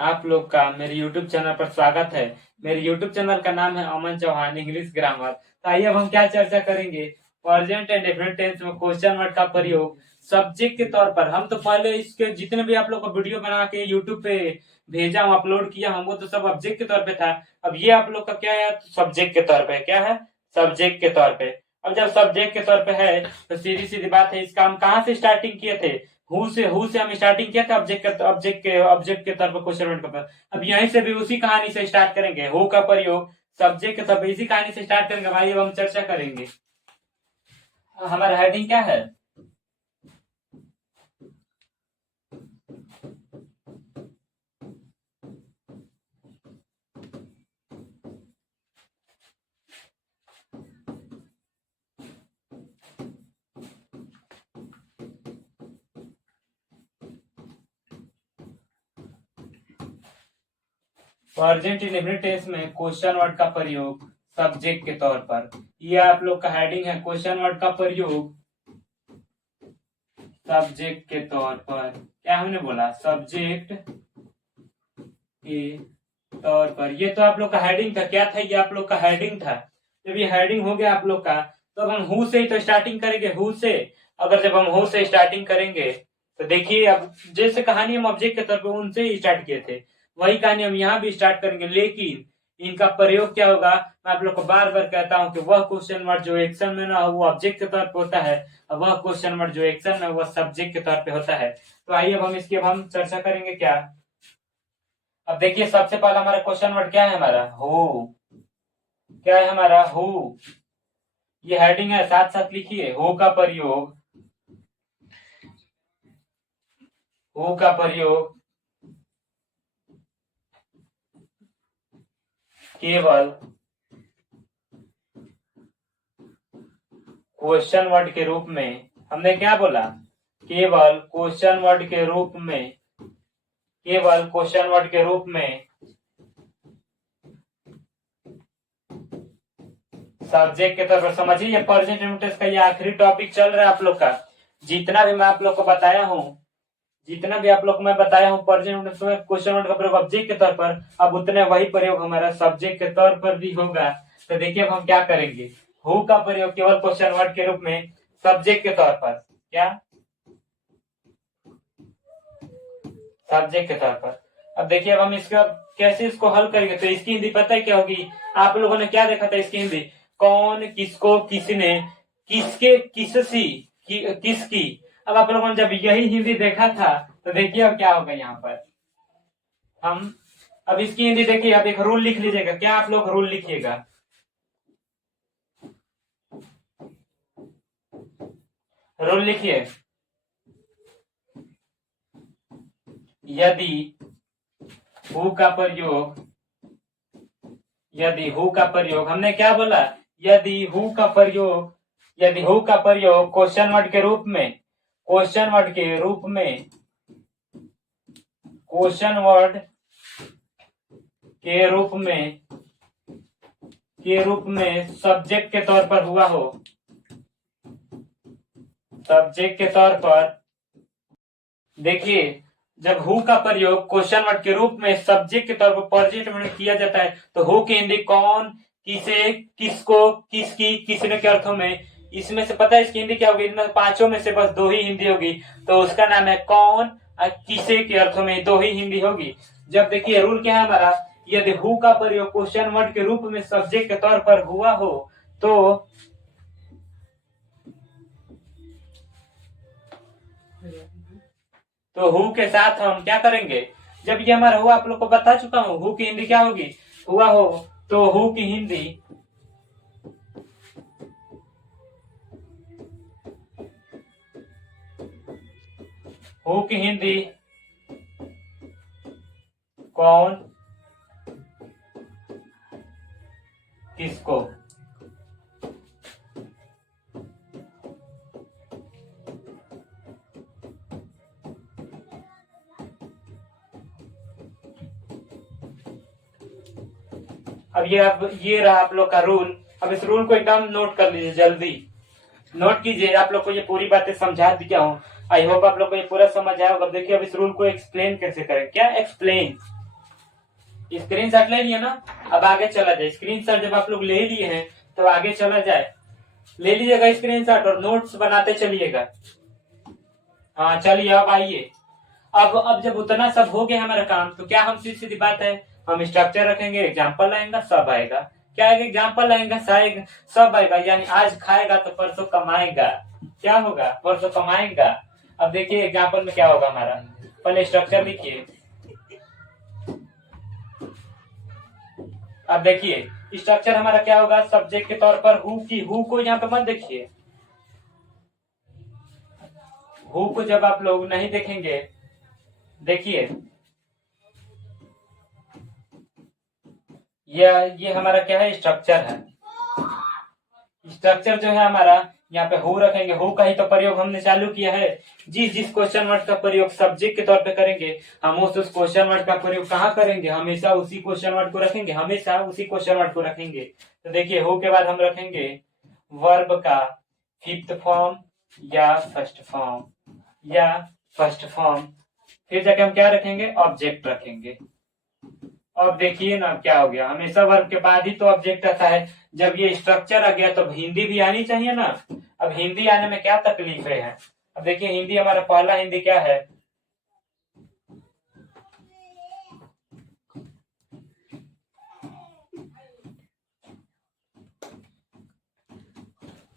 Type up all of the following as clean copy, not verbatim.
आप लोग का मेरे YouTube चैनल पर स्वागत है। मेरे YouTube चैनल का नाम है अमन चौहान इंग्लिश ग्रामर। तो आइए अब हम क्या चर्चा करेंगे, प्रेजेंट एंड डेफिनेट टेंस में क्वेश्चन वर्ड का प्रयोग सब्जेक्ट के तौर पर। हम तो पहले इसके जितने भी आप लोग को वीडियो बना के YouTube पे भेजा हूँ, अपलोड किया हूँ, वो तो सब ऑब्जेक्ट के तौर पे था। अब ये आप लोग का क्या है, सब्जेक्ट के तौर पे। क्या है? सब्जेक्ट के तौर पे। अब जब सब्जेक्ट के तौर पे है तो सीधी सीधी बात है, इसका हम कहाँ से स्टार्टिंग किए थे? हु से हम स्टार्टिंग किया था ऑब्जेक्ट के तौर पर क्वेश्चन वर्ड का। अब यहीं से भी उसी कहानी से स्टार्ट करेंगे, हु का प्रयोग सब्जेक्ट के तौर पर इसी कहानी से स्टार्ट करेंगे भाई। अब हम चर्चा करेंगे, हमारा हेडिंग क्या है? प्रेजेंट इंडेफिनिट टेंस में क्वेश्चन वर्ड का प्रयोग सब्जेक्ट के तौर पर। ये आप लोग का हेडिंग है, क्वेश्चन वर्ड का प्रयोग सब्जेक्ट के तौर पर। क्या हमने बोला? सब्जेक्ट के तौर पर। ये तो आप लोग का हेडिंग था। क्या था ये? आप लोग का हेडिंग था। जब ये हेडिंग हो गया आप लोग का, तो अब हम हु से ही तो स्टार्टिंग करेंगे, हु से। अगर जब हम हु से स्टार्टिंग करेंगे तो देखिए, अब जैसे कहानी हम ऑब्जेक्ट के तौर पर उनसे ही स्टार्ट किए थे, वही कहानी हम यहाँ भी स्टार्ट करेंगे। लेकिन इनका प्रयोग क्या होगा, मैं आप लोग को बार बार कहता हूँ कि वह क्वेश्चन वर्ड जो एक्शन में ना हो वो ऑब्जेक्ट के तौर पर होता है, और वह क्वेश्चन वर्ड जो एक्शन में वह सब्जेक्ट के तौर पे होता है। तो आइए अब हम इसकी अब हम चर्चा करेंगे। क्या? अब देखिए, सबसे पहला हमारा क्वेश्चन वर्ड क्या है? हमारा हु। क्या है हमारा? हु। ये हेडिंग है, साथ साथ लिखिए। हु का प्रयोग, हु का प्रयोग केवल क्वेश्चन वर्ड के रूप में। हमने क्या बोला? केवल क्वेश्चन वर्ड के रूप में, केवल क्वेश्चन वर्ड के रूप में सब्जेक्ट के तौर पर। समझिए, ये प्रेजेंट इंडेफिनिट का ये आखिरी टॉपिक चल रहा है आप लोग का। जितना भी मैं आप लोग को बताया हूँ, जितना भी आप लोग को मैं बताया हूँ प्रेजेंट में क्वेश्चन वर्ड का प्रयोग ऑब्जेक्ट के तौर पर, अब उतने वही प्रयोग हमारा सब्जेक्ट के तौर पर भी होगा। तो देखिए अब हम क्या करेंगे, हु का प्रयोग केवल क्वेश्चन वर्ड के रूप में सब्जेक्ट के तौर पर। क्या? सब्जेक्ट के तौर पर। अब देखिए, अब हम इसका कैसे इसको हल करेंगे। तो इसकी हिंदी पता है क्या होगी? आप लोगों ने क्या देखा था इसकी हिंदी? कौन, किसको, किसने, किसके, किससी, किसकी। अब आप लोगों ने जब यही हिंदी देखा था, तो देखिए अब क्या होगा यहाँ पर। हम अब इसकी हिंदी देखिए, अब एक रूल लिख लीजिएगा। क्या आप लोग रूल लिखिएगा? रूल लिखिए। यदि हु का प्रयोग, यदि हु का प्रयोग, हमने क्या बोला? यदि हु का प्रयोग, यदि हु का प्रयोग क्वेश्चन वर्ड के रूप में, क्वेश्चन वर्ड के रूप में, क्वेश्चन वर्ड के रूप में, के रूप में सब्जेक्ट के तौर पर हुआ हो, सब्जेक्ट के तौर पर। देखिए, जब हु का प्रयोग क्वेश्चन वर्ड के रूप में सब्जेक्ट के तौर पर प्रेजेंट में किया जाता है, तो हु की हिंदी कौन, किसे, किसको, किसकी, किसने के अर्थों में। इसमें से पता है इसकी हिंदी क्या होगी? इनमें पांचों में से बस दो ही हिंदी होगी, तो उसका नाम है कौन और किसे के अर्थों में दो ही हिंदी होगी। जब देखिए रूल क्या है हमारा, यदि हु का प्रयोग क्वेश्चन वर्ड के रूप में सब्जेक्ट के तौर पर हुआ हो, तो हु के साथ हम क्या करेंगे? जब ये हमारा हुआ, आप लोग को बता चुका हूं, हु की हिंदी क्या होगी? हुआ हो, तो हु की हिंदी, हु की हिंदी कौन, किसको। अब ये रहा आप लोग का रूल। अब इस रूल को एकदम नोट कर लीजिए, जल्दी नोट कीजिए। आप लोग को ये पूरी बातें समझा दिया हूँ। आई होप आप लोग को ये पूरा समझ आया होगा। देखिए अब इस रूल को एक्सप्लेन कैसे करें। क्या एक्सप्लेन? स्क्रीनशॉट ले लिए ना, अब आगे चला जाए। स्क्रीनशॉट जब आप लोग ले लिए हैं तो आगे चला जाए, ले लीजिएगा स्क्रीनशॉट और नोट्स बनाते चलिएगा। हाँ चलिए अब आइए। अब जब उतना सब हो गया हमारा काम, तो क्या हम सीधी सीधी बात है, हम स्ट्रक्चर रखेंगे, एग्जाम्पल आएगा, सब आएगा। क्या आएगा? एग्जाम्पल आएगा, सब आएगा। यानी आज खाएगा तो परसों कमाएगा। क्या होगा? परसों कमाएगा। अब देखिए एग्जाम्पल में क्या होगा हमारा, पहले स्ट्रक्चर लिखिए। अब देखिए स्ट्रक्चर हमारा क्या होगा, सब्जेक्ट के तौर पर हु की, हु को यहाँ पे मत देखिए। हु को जब आप लोग नहीं देखेंगे, देखिए ये हमारा क्या है, स्ट्रक्चर है। स्ट्रक्चर जो है हमारा, यहाँ पे हु रखेंगे। हु का ही तो प्रयोग हमने चालू किया है। जिस जिस क्वेश्चन वर्ड का प्रयोग सब्जेक्ट के तौर पे करेंगे, हम उस क्वेश्चन वर्ड का प्रयोग कहाँ करेंगे, हमेशा उसी क्वेश्चन वर्ड को रखेंगे, हमेशा उसी क्वेश्चन वर्ड को रखेंगे। तो देखिए हु के बाद हम रखेंगे वर्ब का फिफ्थ फॉर्म या फर्स्ट फॉर्म, या फर्स्ट फॉर्म। फिर जाके हम क्या रखेंगे, ऑब्जेक्ट रखेंगे। अब देखिए ना क्या हो गया, हमेशा वर्ब के बाद ही तो ऑब्जेक्ट आता है। जब ये स्ट्रक्चर आ गया तो हिंदी भी आनी चाहिए ना। अब हिंदी आने में क्या तकलीफ है? अब देखिए हिंदी, हमारा पहला हिंदी क्या है,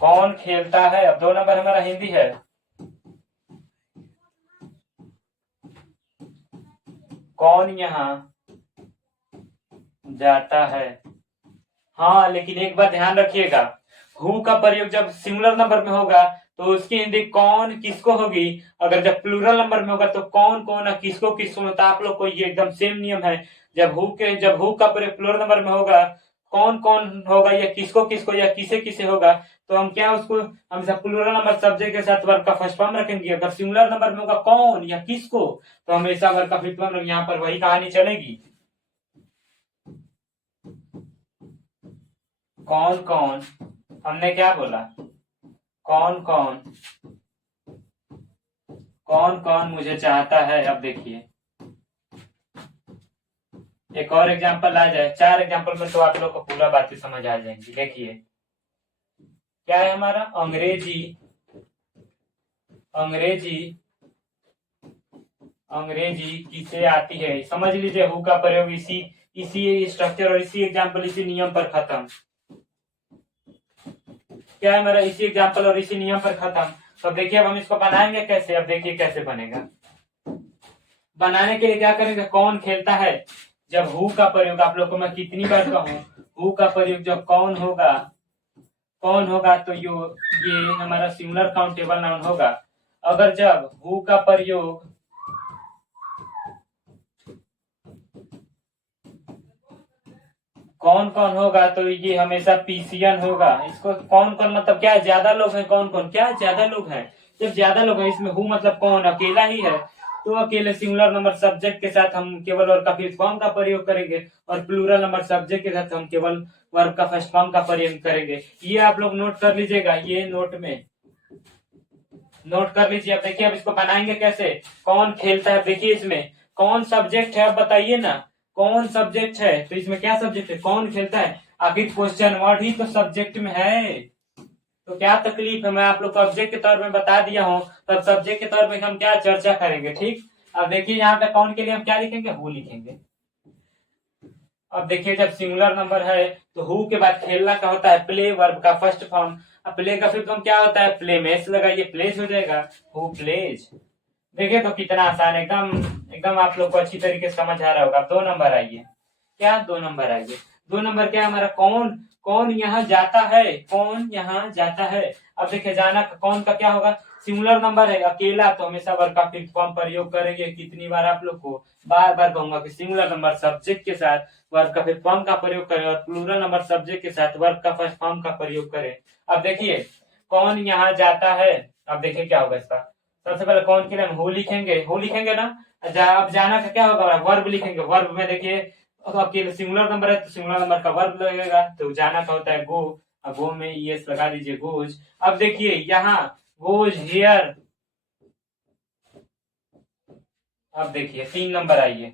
कौन खेलता है। अब 2 नंबर हमारा हिंदी है, कौन यहाँ जाता है। हाँ लेकिन एक बात ध्यान रखिएगा, हु का प्रयोग जब सिंगुलर नंबर में होगा तो उसकी हिंदी कौन किसको होगी। अगर जब प्लूरल नंबर में होगा तो कौन कौन किसको किसको। तो आप लोग को ये एकदम सेम नियम है। जब हु का प्रयोग प्लूरल नंबर में होगा, कौन कौन होगा या किसको किसको या किसे किसे होगा, तो हम क्या उसको हमेशा प्लूरल नंबर सब्जेक्ट के साथ वर्ब का फर्स्ट फॉर्म रखेंगे। अगर सिंगुलर नंबर में होगा कौन या किसको, तो हमेशा वर्ब का फिफ्थ फॉर्म। यहाँ पर वही कहानी चलेगी, कौन कौन, हमने क्या बोला, कौन कौन, कौन कौन मुझे चाहता है। अब देखिए एक और एग्जांपल आ जाए, 4 एग्जांपल में तो आप लोग को पूरा बातें समझ आ जाएंगी। देखिए क्या है हमारा, अंग्रेजी, अंग्रेजी, अंग्रेजी किसे आती है। समझ लीजिए हु का प्रयोग इसी इसी स्ट्रक्चर और इसी एग्जांपल इसी नियम पर खत्म। क्या है हमारा, इसी एग्जांपल और इसी नियम पर खत्म। तो देखिए अब हम इसको बनाएंगे कैसे। अब देखिए कैसे बनेगा। बनाने के लिए क्या करेंगे, कौन खेलता है। जब हु का प्रयोग, आप लोग को मैं कितनी बार कहूं, हु का प्रयोग जब कौन होगा, कौन होगा तो ये हमारा सिंगुलर काउंटेबल नाउन होगा। अगर जब हु का प्रयोग कौन कौन होगा तो ये हमेशा पीसीएन होगा। इसको कौन कौन मतलब क्या, ज्यादा लोग हैं, कौन कौन क्या ज्यादा लोग हैं। जब ज्यादा लोग हैं, इसमें हु मतलब कौन अकेला ही है, तो अकेले सिंगुलर नंबर सब्जेक्ट के साथ हम केवल वर्ब का फिफ्थ फॉर्म का प्रयोग करेंगे, और प्लूरल नंबर सब्जेक्ट के साथ हम केवल वर्ब का फर्स्ट फॉर्म का प्रयोग करेंगे। ये आप लोग नोट कर लीजिएगा, ये नोट में नोट कर लीजिए। अब देखिए अब इसको बनाएंगे कैसे, कौन खेलता है। देखिए इसमें कौन सब्जेक्ट है, अब बताइए ना, कौन सब्जेक्ट है। तो इसमें क्या सब्जेक्ट है, कौन खेलता है। आखिर क्वेश्चन वर्ड ही तो सब्जेक्ट में है, तो क्या तकलीफ है। मैं आप लोग को ऑब्जेक्ट के तौर में बता दिया हूँ, तब सब्जेक्ट के तौर में हम क्या चर्चा करेंगे। ठीक, अब देखिए यहाँ पे कौन के लिए हम क्या लिखेंगे, हु लिखेंगे। अब देखिए जब सिंगुलर नंबर है तो हु के बाद खेलना का होता है प्ले, वर्ब का फर्स्ट फॉर्म। अब प्ले का फिर क्या होता है, प्ले में एस लगाइए, प्लेज हो जाएगा, हु प्लेज। देखिए तो कितना आसान, एकदम एकदम आप लोग को अच्छी तरीके से समझ आ रहा होगा। अब 2 नंबर आइए, क्या 2 नंबर आइए। 2 नंबर क्या हमारा, कौन कौन यहाँ जाता है, कौन यहाँ जाता है। अब देखिए जाना कौन का क्या होगा, सिंगुलर नंबर है अकेला, तो हमेशा वर्ब का फिफ्थ फॉर्म प्रयोग करेंगे। कितनी बार आप लोग को बार बार कहूंगा कि सिंगुलर नंबर सब्जेक्ट के साथ वर्ब का फिफ्थ फॉर्म का प्रयोग करें, और प्लूरल नंबर सब्जेक्ट के साथ वर्ब का फर्स्ट फॉर्म का प्रयोग करें। अब देखिए कौन यहाँ जाता है। अब देखिए क्या होगा इसका, सबसे पहले कौन के लिए हम हु लिखेंगे, हु लिखेंगे ना। अब जाना का क्या होगा, वर्ब लिखेंगे। वर्ब में देखिए अकेले सिंगुलर नंबर है तो सिंगुलर नंबर का वर्ब लगेगा, तो जाना का होता है गो। अब गो में ईएस लगा दीजिए, गोज। अब देखिए यहाँ गोज हियर। अब देखिए 3 नंबर आइए,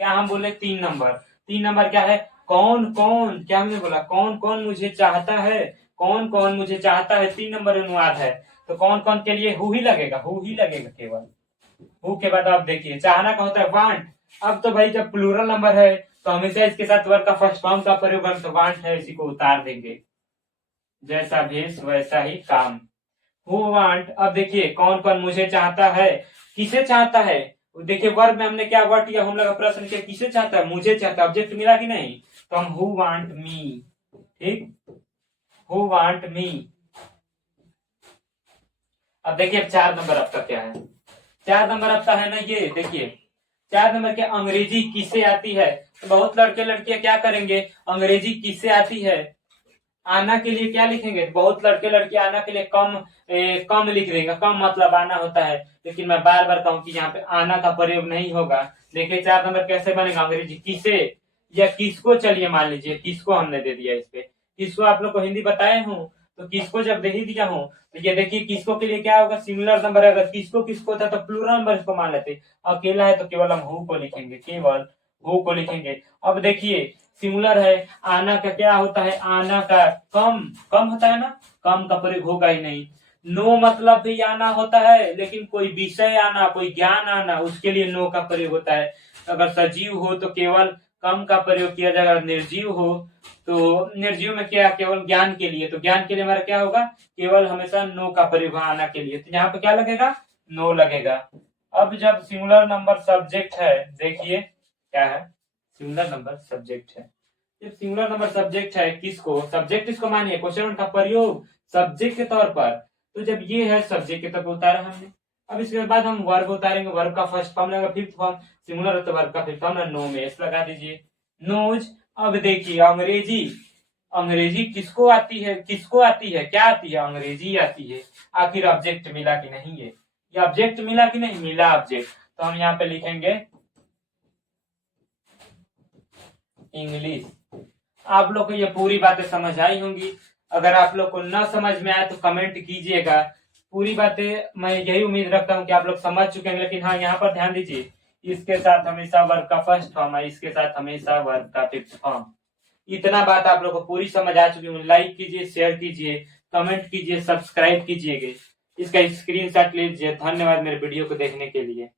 क्या हम बोले 3 नंबर। 3 नंबर क्या है, कौन कौन, क्या हमने बोला, कौन कौन मुझे चाहता है, कौन कौन मुझे चाहता है, 3 नंबर अनुवाद है। तो कौन कौन के लिए हु ही लगेगा, हु ही लगेगा केवल। हु के बाद आप देखिए चाहना का होता है वांट। अब तो भाई जब प्लूरल नंबर है तो हमेशा इसके साथ वर्ब का फर्स्ट फॉर्म का प्रयोग करें, तो वांट है, इसी को उतार देंगे। जैसा भेष वैसा ही काम। हु वांट, अब देखिए कौन कौन मुझे चाहता है, किसे चाहता है, देखिए वर्ब में हमने क्या वर्ड या हम लोग प्रश्न किया, किसे चाहता है, मुझे चाहता है, ऑब्जेक्ट मिला कि नहीं, तो हम हु वांट मी, ठीक, हु वांट मी। अब देखिए 4 नंबर आपका क्या है, 4 नंबर आपका है ना, ये देखिए 4 नंबर के अंग्रेजी किसे आती है। तो बहुत लड़के लड़कियां क्या करेंगे, अंग्रेजी किसे आती है, आना के लिए क्या लिखेंगे, बहुत लड़के लड़के आना के लिए कम लिख देंगे, कम मतलब आना होता है। लेकिन मैं बार बार कहूं कि यहाँ पे आना का प्रयोग नहीं होगा। देखिए 4 नंबर कैसे बनेगा, अंग्रेजी किसे या किसको, चलिए मान लीजिए किसको हमने दे दिया, इस पे किसको आप लोग को हिंदी बताए हूँ, तो किसको जब दे ही दिया हूँ, तो ये देखिए किसको के लिए क्या होगा, सिंगुलर नंबर है, अगर किसको किसको होता तो प्लूरल नंबर इसको मान लेते, अकेला है तो केवल हम हु को लिखेंगे, केवल हु को लिखेंगे। अब देखिए सिंगुलर है, आना का क्या होता है, आना का कम, कम होता है ना, कम का प्रयोग होगा ही नहीं। नो मतलब भी आना होता है, लेकिन कोई विषय आना, कोई ज्ञान आना, उसके लिए नो का प्रयोग होता है। अगर सजीव हो तो केवल कम का प्रयोग किया जाएगा, अगर निर्जीव हो तो निर्जीव में क्या, केवल ज्ञान के लिए, तो ज्ञान के लिए हमारा क्या होगा, केवल हमेशा नो का प्रयोग आना के लिए, तो यहाँ पे क्या लगेगा, नो लगेगा। अब जब सिंगुलर नंबर सब्जेक्ट है, देखिए क्या है, सिंगुलर नंबर सब्जेक्ट है, जब सिंगुलर नंबर सब्जेक्ट है, किसको सब्जेक्ट, इसको मानिए क्वेश्चन का प्रयोग सब्जेक्ट के तौर पर, तो जब ये है सब्जेक्ट के तौर पर उतारा हमने। अब इसके बाद हम वर्ब उतारेंगे, वर्ब का फर्स्ट फॉर्म लगेगा, फिफ्थ फॉर्म, सिंगुलर तो वर्ब का फिफ्थ फॉर्म है, नो में एस लगा दीजिए, नोज। अब देखिए अंग्रेजी, अंग्रेजी किसको आती है, किसको आती है, क्या आती है, अंग्रेजी आती है। आखिर ऑब्जेक्ट मिला कि नहीं, ये ऑब्जेक्ट मिला कि नहीं, मिला ऑब्जेक्ट, तो हम यहाँ पे लिखेंगे इंग्लिश। आप लोग को ये पूरी बातें समझ आई होंगी। अगर आप लोग को न समझ में आए तो कमेंट कीजिएगा। पूरी बातें मैं यही उम्मीद रखता हूँ कि आप लोग समझ चुके हैं। लेकिन हाँ, यहाँ पर ध्यान दीजिए, इसके साथ हमेशा वर्ब का फर्स्ट फॉर्म है, इसके साथ हमेशा वर्ब का फिफ्थ फॉर्म। इतना बात आप लोग को पूरी समझ आ चुकी है। लाइक कीजिए, शेयर कीजिए, कमेंट कीजिए, सब्सक्राइब कीजिएगा। इसका स्क्रीनशॉट लीजिए। धन्यवाद मेरे वीडियो को देखने के लिए।